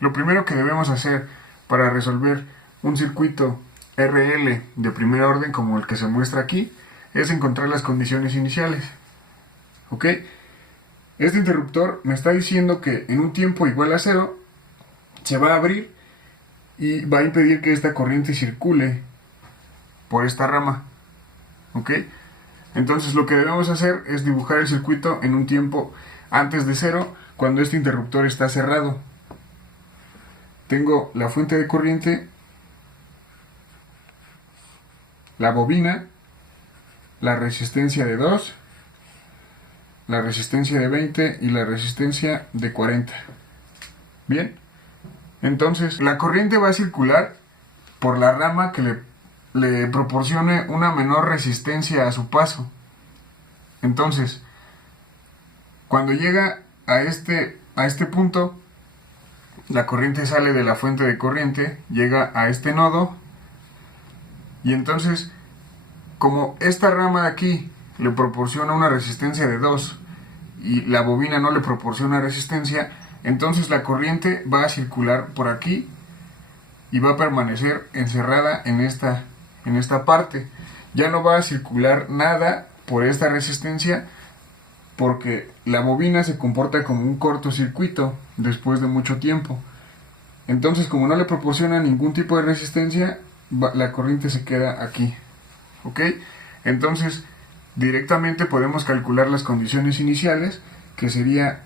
Lo primero que debemos hacer para resolver un circuito RL de primer orden como el que se muestra aquí es encontrar las condiciones iniciales. ¿Ok? Este interruptor me está diciendo que en un tiempo igual a 0 se va a abrir y va a impedir que esta corriente circule por esta rama. ¿Ok? Entonces lo que debemos hacer es dibujar el circuito en un tiempo antes de 0 cuando este interruptor está cerrado. Tengo la fuente de corriente, la bobina, la resistencia de 2, la resistencia de 20 y la resistencia de 40. Bien, entonces la corriente va a circular por la rama que le proporcione una menor resistencia a su paso. Entonces, cuando llega a este punto, la corriente sale de la fuente de corriente, llega a este nodo, y entonces, como esta rama de aquí le proporciona una resistencia de 2 y la bobina no le proporciona resistencia, entonces la corriente va a circular por aquí y va a permanecer encerrada en esta parte. Ya no va a circular nada por esta resistencia porque la bobina se comporta como un cortocircuito después de mucho tiempo. Entonces, como no le proporciona ningún tipo de resistencia, la corriente se queda aquí. ¿Ok? Entonces, directamente podemos calcular las condiciones iniciales, que sería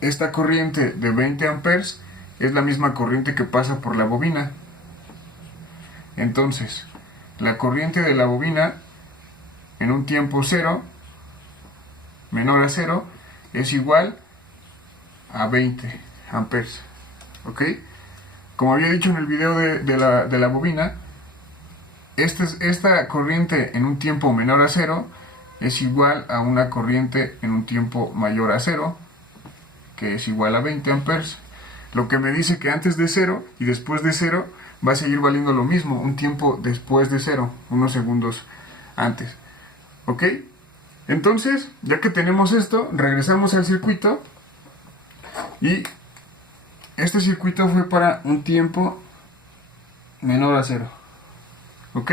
esta corriente de 20 amperes es la misma corriente que pasa por la bobina. Entonces, la corriente de la bobina en un tiempo 0, menor a 0, es igual a 20 amperes. ¿Ok? Como había dicho en el video de la bobina, esta corriente en un tiempo menor a 0 es igual a una corriente en un tiempo mayor a 0, que es igual a 20 amperes. Lo que me dice que antes de 0 y después de 0 va a seguir valiendo lo mismo, un tiempo después de 0, unos segundos antes. ¿Ok? Entonces, ya que tenemos esto, regresamos al circuito y este circuito fue para un tiempo menor a 0. ¿Ok?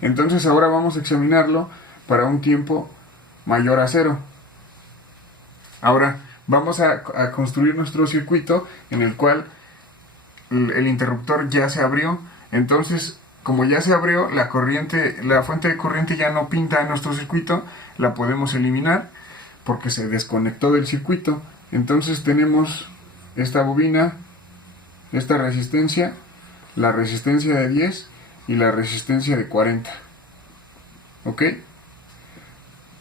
Entonces ahora vamos a examinarlo para un tiempo mayor a 0. Ahora vamos a construir nuestro circuito en el cual el interruptor ya se abrió. Entonces, como ya se abrió, la fuente de corriente ya no pinta en nuestro circuito, la podemos eliminar porque se desconectó del circuito. Entonces tenemos esta bobina, esta resistencia, la resistencia de 10 y la resistencia de 40. ¿Ok?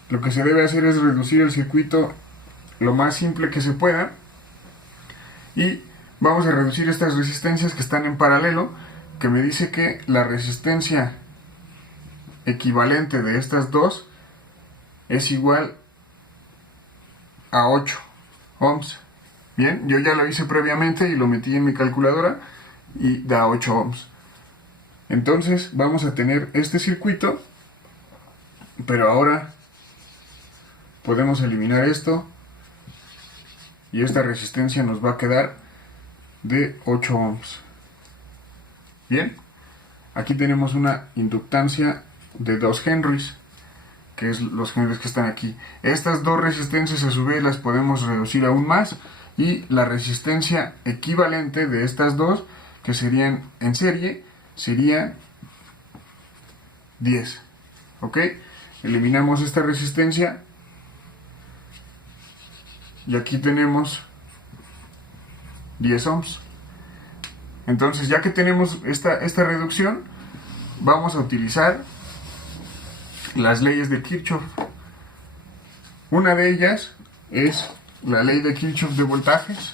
Lo que se debe hacer es reducir el circuito lo más simple que se pueda y vamos a reducir estas resistencias que están en paralelo, que me dice que la resistencia equivalente de estas dos es igual a 8 ohms. Bien, yo ya lo hice previamente y lo metí en mi calculadora y da 8 ohms. Entonces vamos a tener este circuito, pero ahora podemos eliminar esto y esta resistencia nos va a quedar de 8 ohms. Bien, aquí tenemos una inductancia de 2 henrys, que es los henrys que están aquí. Estas dos resistencias a su vez las podemos reducir aún más y la resistencia equivalente de estas dos, que serían en serie, sería 10. ¿Ok? Eliminamos esta resistencia y aquí tenemos 10 ohms. Entonces, ya que tenemos esta reducción, vamos a utilizar las leyes de Kirchhoff. Una de ellas es la ley de Kirchhoff de voltajes.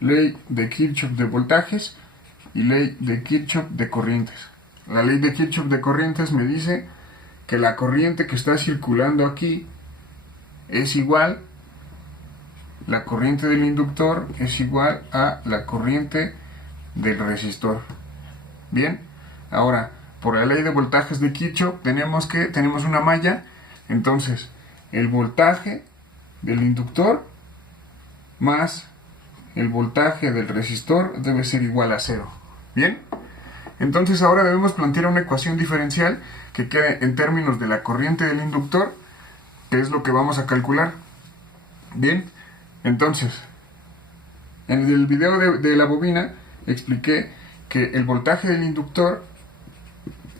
Ley de Kirchhoff de voltajes y ley de Kirchhoff de corrientes. La ley de Kirchhoff de corrientes me dice que la corriente que está circulando aquí es igual, la corriente del inductor es igual a la corriente del resistor. Bien, ahora por la ley de voltajes de Kirchhoff tenemos una malla, entonces el voltaje del inductor más el voltaje del resistor debe ser igual a 0. ¿Bien? Entonces ahora debemos plantear una ecuación diferencial que quede en términos de la corriente del inductor, que es lo que vamos a calcular. Bien, entonces, en el video de la bobina expliqué que el voltaje del inductor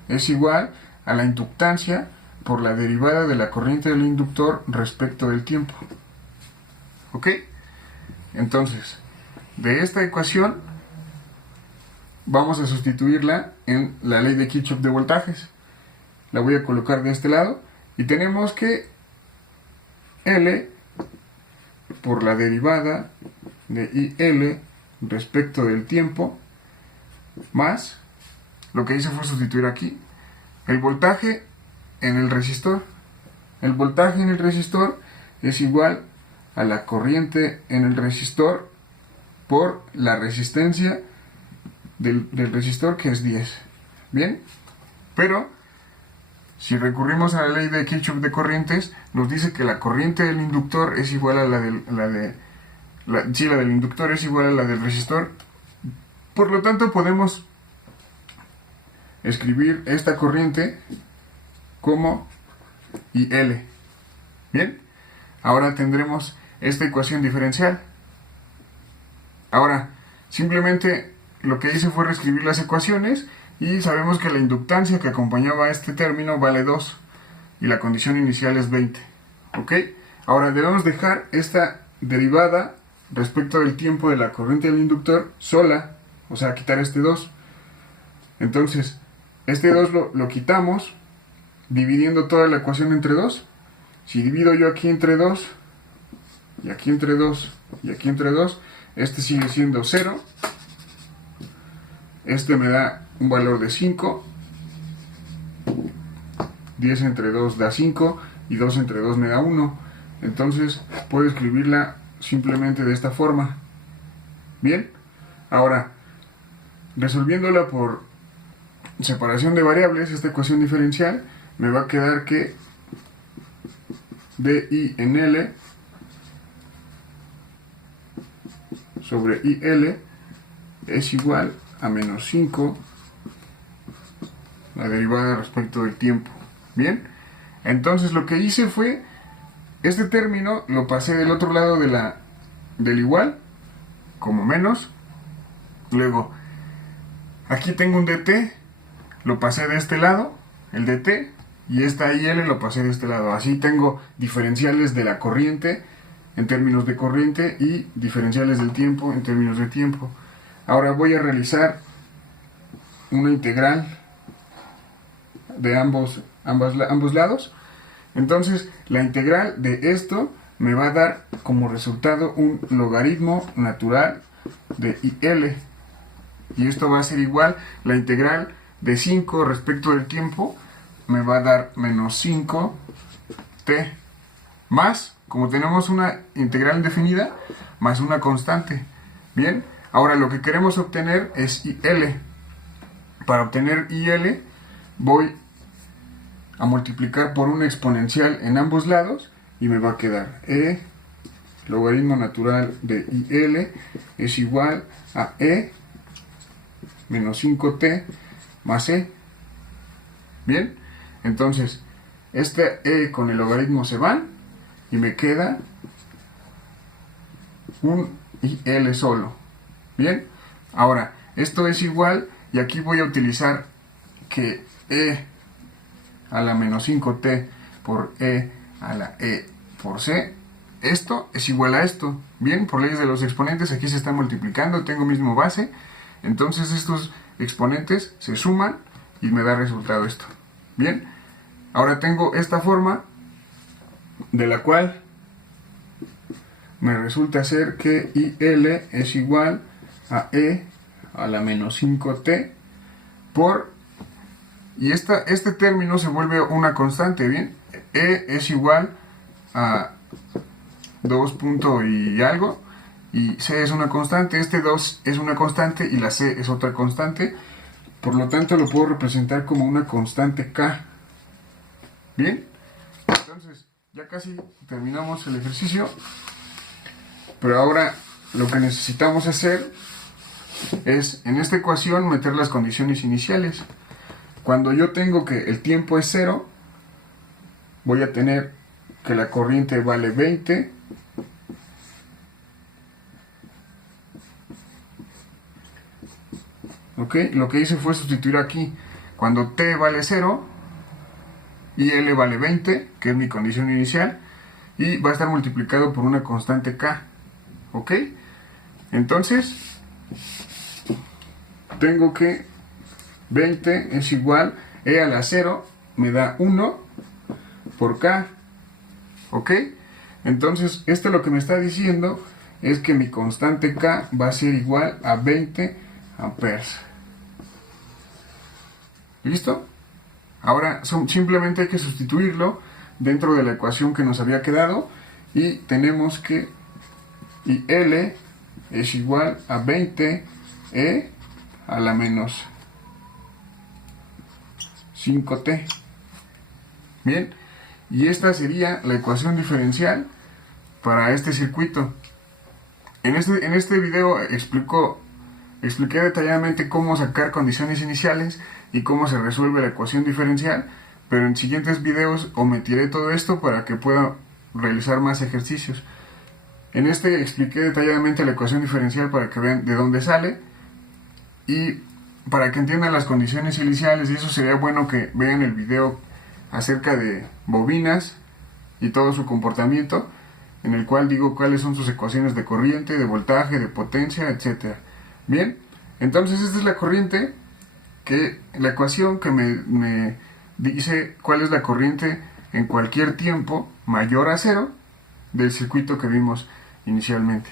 es igual a la inductancia por la derivada de la corriente del inductor respecto del tiempo. ¿Ok? Entonces, de esta ecuación vamos a sustituirla en la ley de Kirchhoff de voltajes. La voy a colocar de este lado y tenemos que L por la derivada de IL respecto del tiempo más, lo que hice fue sustituir aquí el voltaje en el resistor. El voltaje en el resistor es igual a la corriente en el resistor por la resistencia del resistor, que es 10. Bien, pero si recurrimos a la ley de Kirchhoff de corrientes, nos dice que la corriente del inductor es igual a la del inductor es igual a la del resistor. Por lo tanto, podemos escribir esta corriente como IL. Bien, ahora tendremos esta ecuación diferencial. Ahora, simplemente lo que hice fue reescribir las ecuaciones y sabemos que la inductancia que acompañaba a este término vale 2 y la condición inicial es 20. ¿Ok? Ahora debemos dejar esta derivada respecto del tiempo de la corriente del inductor sola, o sea, quitar este 2. Entonces, este 2 lo quitamos dividiendo toda la ecuación entre 2. Si divido yo aquí entre 2, y aquí entre 2, y aquí entre 2, este sigue siendo 0. Este me da un valor de 5. 10 entre 2 da 5, y 2 entre 2 me da 1. Entonces, puedo escribirla simplemente de esta forma. Bien, ahora, resolviéndola por separación de variables, esta ecuación diferencial, me va a quedar que DI en L sobre IL es igual a menos 5, la derivada respecto del tiempo. Bien, entonces lo que hice fue, este término lo pasé del otro lado del igual, como menos. Luego, aquí tengo un dt, lo pasé de este lado, el dt, y esta IL lo pasé de este lado. Así tengo diferenciales de la corriente en términos de corriente y diferenciales del tiempo en términos de tiempo. Ahora voy a realizar una integral de ambos lados. Entonces, la integral de esto me va a dar como resultado un logaritmo natural de IL. Y esto va a ser igual, la integral de 5 respecto del tiempo me va a dar menos 5t más, como tenemos una integral indefinida, más una constante. Bien, ahora lo que queremos obtener es IL. Para obtener IL voy a multiplicar por una exponencial en ambos lados y me va a quedar E logaritmo natural de IL es igual a E menos 5t más E. Bien, entonces este E con el logaritmo se van y me queda un IL solo. Bien, ahora esto es igual, y aquí voy a utilizar que E a la menos 5t por E a la E por C, esto es igual a esto. Bien, por leyes de los exponentes aquí se está multiplicando, tengo mismo base, entonces estos exponentes se suman y me da resultado esto. Bien, ahora tengo esta forma de la cual me resulta ser que IL es igual a E a la menos 5t por, y este término se vuelve una constante. Bien, E es igual a 2 punto y algo, y C es una constante, este 2 es una constante y la C es otra constante, por lo tanto lo puedo representar como una constante K. Bien, entonces ya casi terminamos el ejercicio. Pero ahora lo que necesitamos hacer es en esta ecuación meter las condiciones iniciales. Cuando yo tengo que el tiempo es 0, voy a tener que la corriente vale 20, ¿ok? Lo que hice fue sustituir aquí cuando t vale 0 y L vale 20, que es mi condición inicial, y va a estar multiplicado por una constante K, ¿ok? Entonces, tengo que 20 es igual, E a la 0 me da 1 por K, ¿ok? Entonces, esto lo que me está diciendo es que mi constante K va a ser igual a 20 amperes. ¿Listo? Ahora simplemente hay que sustituirlo dentro de la ecuación que nos había quedado y tenemos que y L es igual a 20 E a la menos 5T. Bien, y esta sería la ecuación diferencial para este circuito. En este video expliqué detalladamente cómo sacar condiciones iniciales y cómo se resuelve la ecuación diferencial, pero en siguientes videos omitiré todo esto para que pueda realizar más ejercicios. En este expliqué detalladamente la ecuación diferencial para que vean de dónde sale y para que entiendan las condiciones iniciales, y eso sería bueno que vean el video acerca de bobinas y todo su comportamiento, en el cual digo cuáles son sus ecuaciones de corriente, de voltaje, de potencia, etc. Bien, entonces esta es la corriente, la ecuación que me dice cuál es la corriente en cualquier tiempo mayor a 0 del circuito que vimos inicialmente.